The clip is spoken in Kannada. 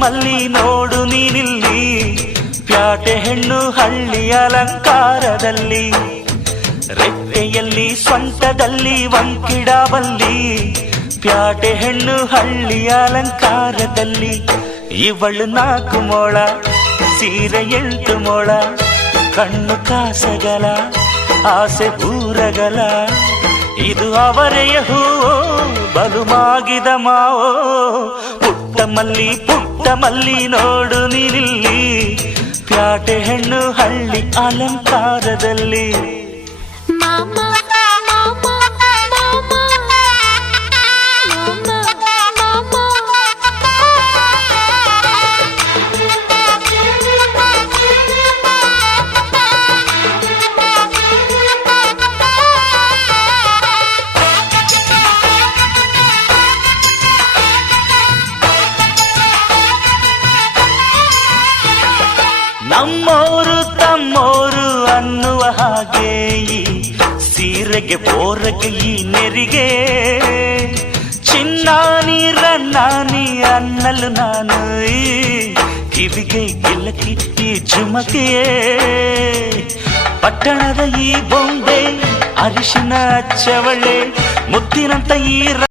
ಮಲ್ಲಿ ನೋಡು ನೀನಿಲ್ಲಿ, ಪ್ಯಾಟೆ ಹೆಣ್ಣು ಹಳ್ಳಿ ಅಲಂಕಾರದಲ್ಲಿ, ರೆಟ್ಟೆಯಲ್ಲಿ ಸ್ವಂಟದಲ್ಲಿ ವಂಕಿಡಾವಲ್ಲಿ, ಪ್ಯಾಟೆ ಹೆಣ್ಣು ಹಳ್ಳಿ ಅಲಂಕಾರದಲ್ಲಿ. ಇವಳು 4 ಮೊಳ ಸೀರೆ 8 ಮೊಳ, ಕಣ್ಣು ಕಾಸಗಲ ಆಸೆ ಊರಗಲ, ಇದು ಅವರೆಯ ಹೂವೋ ಬಲು ಮಾಗಿದ ಮಾವೋ. ಪುಟ್ಟ ಮಲ್ಲಿ ನೋಡು ನೀನಿಲ್ಲಿ, ಪ್ಯಾಟೆ ಹೆಣ್ಣು ಹಳ್ಳಿ ಅಲಂಕಾರದಲ್ಲಿ. ನಮ್ಮೋರು ತಮ್ಮೋರು ಅನ್ನುವ ಹಾಗೆ ಈ ಸೀರೆಗೆ ಬೋರಗೆ ಈ ನೆರಿಗೆ, ಚಿನ್ನಾನಿ ರನ್ನಾನಿ ಅನ್ನಲು ನಾನು ಈ ಕಿವಿಗೆ ಗಿಲಕಿ ಈ ಜುಮಕೆಯೇ. ಪಟ್ಟಣದ ಈ ಬೊಂಬೆ ಅರಿಶಿನ ಚವಳೆ ಮುತ್ತಿನಂತ ಈ